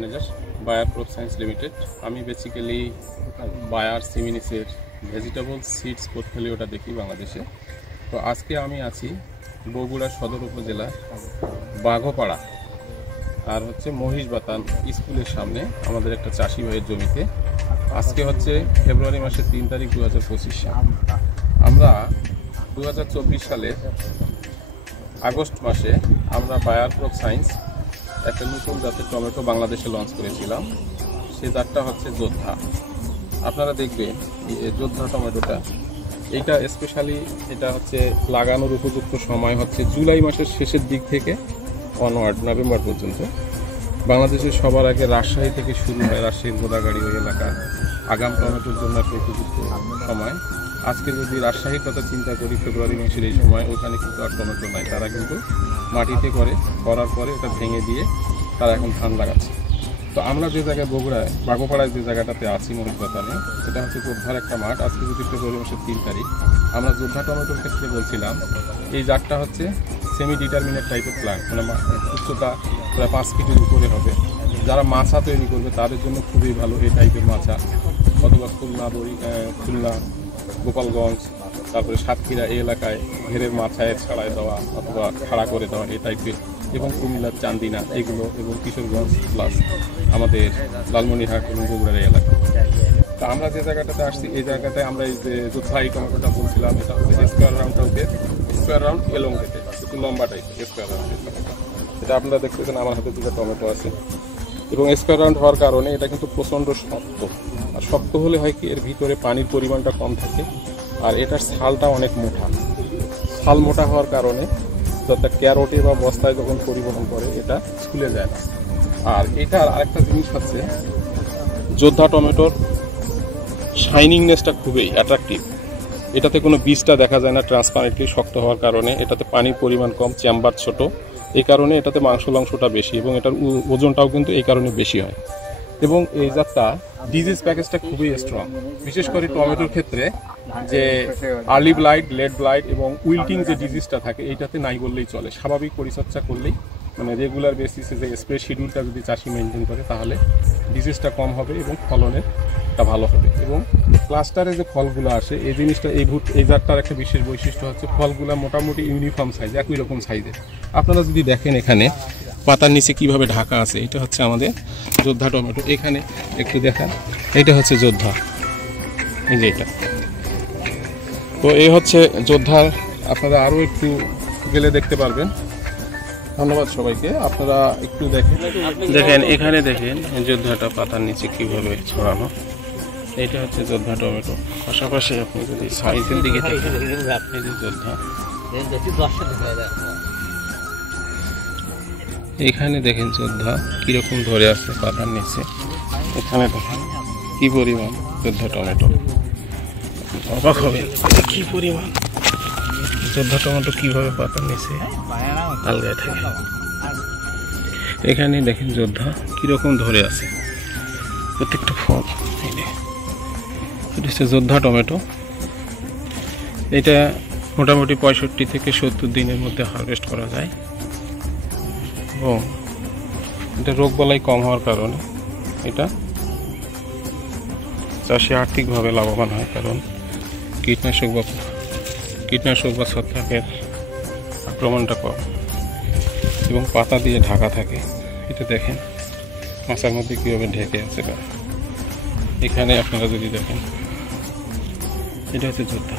Manager buyer crop science limited. আমি basically buyer সিমিনিসের vegetable seeds পোর্টফোলিওটা দেখি বাংলাদেশে। তো আজকে আমি আছি বগুড়া সদর উপজেলা বাঘোপাড়া আর মহিষবাতান স্কুলের সামনে আমাদের একটা চাষি ভাইয়ের জমিতে। আজকে ফেব্রুয়ারি মাসের 3 তারিখ 2025 সাল। আমরা 2024 সালের আগস্ট মাসে আমরা বায়ার ক্রপ সায়েন্স একটা নতুন জাতের টমেটো বাংলাদেশে লঞ্চ করেছিলাম। সে জাতটা যোদ্ধা। আপনারা দেখবেন এই যোদ্ধা টমেটোটা, এইটা স্পেশালি এটা লাগানোর উপযুক্ত সময় জুলাই মাসের শেষের দিক থেকে অনওয়ার্ড নভেম্বর পর্যন্ত। বাংলাদেশের সবার আগে রাজশাহী থেকে শুরু হয়, রাজশাহীর গোদাগাড়ি ওই এলাকা আগাম টমেটোর জন্য একটা উপযুক্ত সময়। আজকে যদি রাজশাহীর কথা চিন্তা করি, ফেব্রুয়ারি মাসের এই সময় ওখানে কিন্তু আর টমেটো নাই। তারা কিন্তু মাটিতে করার পরে ওটা ভেঙে দিয়ে তারা এখন ধান লাগাচ্ছে। তো আমরা যে জায়গায় বগুড়ায় বাঘোপাড়ায় যে জায়গাটাতে আছি মহিষবাতানে, সেটা যোদ্ধার একটা মাঠ। আজকে যদি ফেব্রুয়ারি মাসের 3 তারিখ আমরা যোদ্ধা টমেটোর ক্ষেত্রে বলছিলাম এই জাতটা সেমি ডিটারমিনেট টাইপের প্ল্যান্ট, মানে উচ্চতা প্রায় 5 ফিটের উপরে হবে। যারা মাছা তৈরি করবে তাদের জন্য খুবই ভালো এই টাইপের মাছা, অথবা খুলনা গোপালগঞ্জ, তারপরে সাতক্ষীরা এই এলাকায় ঘেরের মাছায় ছাড়াই দেওয়া অথবা খাড়া করে দেওয়া এই টাইপের, এবং কুমিল্লার চান্দিনা এগুলো, এবং কিশোরগঞ্জ প্লাস আমাদের লালমনিরহাট এবং বগুড়ার এই এলাকা। তো আমরা যে জায়গাটাতে আসছি এই জায়গাটায় আমরা এই যে যোদ্ধা এই টমেটোটা বলছিলাম, এটা স্কোয়ার রাউন্ড এলং কেটে একটু লম্বা টাইপের স্কোয়ার রাউন্ড টমেটো। এটা আপনারা দেখতেছেন আমার হাতে দুটো টমেটো আছে, এবং স্কোয়ার রাউন্ড হওয়ার কারণে এটা কিন্তু প্রচণ্ড শক্ত। আর শক্ত হলে হয় কি, এর ভিতরে পানির পরিমাণটা কম থাকে, আর এটার ছালটা অনেক মোটা। ছাল মোটা হওয়ার কারণে যত ক্যারোটে বা বস্তায় যখন পরিবহন করে এটা স্কুলে যায় না। আর এটার আরেকটা জিনিস যোদ্ধা টমেটোর শাইনিংনেসটা খুবই অ্যাট্রাকটিভ। এটাতে কোনো বীজটা দেখা যায় না ট্রান্সপারেন্টলি, শক্ত হওয়ার কারণে। এটাতে পানির পরিমাণ কম, চেম্বার ছোট, এই কারণে এটাতে মাংসটা বেশি, এবং এটার ওজনটাও কিন্তু এই কারণে বেশি হয়। এবং এই জাতটা ডিজিজ প্যাকেজটা খুবই স্ট্রং, বিশেষ করে টমেটোর ক্ষেত্রে যে আর্লি ব্লাইট, লেট ব্লাইট এবং উইল্টিং যে ডিজিজটা থাকে এইটাতে নাই বললেই চলে। স্বাভাবিক পরিচর্যা করলেই, মানে রেগুলার বেসিসে যে স্প্রে শিডিউলটা যদি চাষি মেনটেন করে, তাহলে ডিজিজটা কম হবে এবং ফলনেরটা ভালো হবে। এবং ক্লাস্টারে যে ফলগুলো আসে এই জিনিসটা এই জাতটার একটা বিশেষ বৈশিষ্ট্য ফলগুলো মোটামুটি ইউনিফর্ম সাইজ, একই রকম সাইজের। আপনারা যদি দেখেন এখানে পাতার নিচে কিভাবে ঢাকা আছে, এটা আমাদের যোদ্ধা টমেটো। এখানে একটু দেখান, এটা যোদ্ধা, এই যে এটা। তো এই যোদ্ধার, আপনারা আরও একটু গেলে দেখতে পারবেন। ধন্যবাদ সবাইকে। আপনারা একটু দেখেন এখানে দেখেন যোদ্ধাটা পাতার নিচে কিভাবে ছড়ানো। এটা যোদ্ধা টমেটো। পাশাপাশি আপনি যদি সাইজের দিকে দেখেন, এই যে যোদ্ধা, এখানে দেখেন যোদ্ধা কিরকম ধরে আছে পাতার নিচে। এখানে দেখেন কি পরিমাণ যোদ্ধা টমেটো, অবাক হবে কি পরিমাণ যোদ্ধা টমেটো কিভাবে পাতার নিচে আলগায় থাকে। এখানে দেখেন যোদ্ধা কিরকম ধরে আছে প্রত্যেকটা ফল। এটা যোদ্ধা টমেটো। এটা মোটামুটি 65 থেকে 70 দিনের মধ্যে হারভেস্ট করা যায়, এবং এটা রোগবালাই কম হওয়ার কারণে এটা চাষি আর্থিকভাবে লাভবান হয়, কারণ কীটনাশক বা ছত্রাকের আক্রমণটা কম, এবং পাতা দিয়ে ঢাকা থাকে। এটা দেখেন মাছার মধ্যে কীভাবে ঢেকে আছে। এখানে আপনারা যদি দেখেন, এটা যোদ্ধা।